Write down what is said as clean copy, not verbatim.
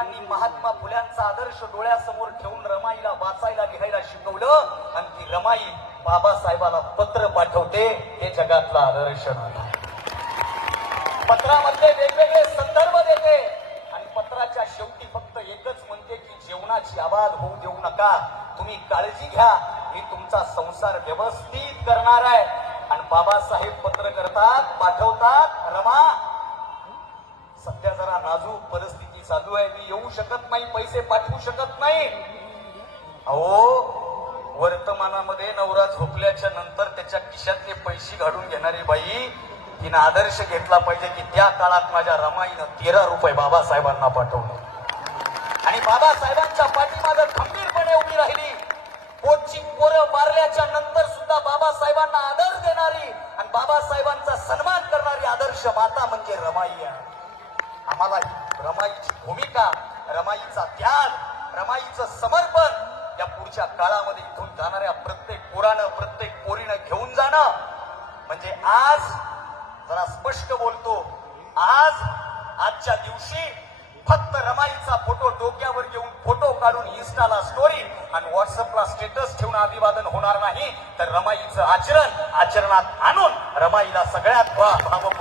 बाबासाहेबांनी महात्मा फुल्यांचा आदर्श डोळ्यासमोर ठेवून रमाईला वाचायला लिहायला शिकवलं आणि ती रमाई बाबासाहेबाला पत्र पाठवते. हे जगातला आदर्श नाही. पत्रामध्ये वेगवेगळे संदर्भ देते आणि पत्राच्या शेवटी फक्त एकच म्हणते की जेवणाची आवाज होऊ देऊ नका, तुम्ही काळजी घ्या, मी तुमचा संसार व्यवस्थित करणार आहे. आणि बाबासाहेब पत्र करतात, पाठवतात, रमा सध्या जरा नाजूक परिस्थिती चालू आहे, मी येऊ शकत नाही, पैसे पाठवू शकत नाही. अहो, वर्तमानामध्ये नवरा झोपल्याच्या नंतर त्याच्या खिशातले पैसे काढून घेणारी बाई, तिनं आदर्श घेतला पाहिजे की त्या काळात माझ्या रमाईनं 13 रुपये बाबासाहेबांना पाठवले आणि बाबासाहेबांच्या पाठीमागे खंबीरपणे उभी राहिली. पोटची पोरं मारल्याच्या नंतर सुद्धा बाबासाहेबांना आदर देणारी आणि बाबासाहेबांचा सन्मान करणारी आदर्श माता म्हणजे रमाई आहे. आम्हाला रमाईची भूमिका, रमाईचा त्याग, रमाईचं समर्पण या पुढच्या काळामध्ये इथून जाणाऱ्या प्रत्येक पोरानं, प्रत्येक पोरीनं घेऊन जाणं म्हणजे आज जरा स्पष्ट बोलतो, आजच्या दिवशी फक्त रमाईचा फोटो डोक्यावर घेऊन फोटो काढून इन्स्टाला स्टोरी आणि व्हॉट्सअपला स्टेटस ठेवून अभिवादन होणार नाही, तर रमाईचं आचरणात आणून रमाईला सगळ्यात भावपूर्ण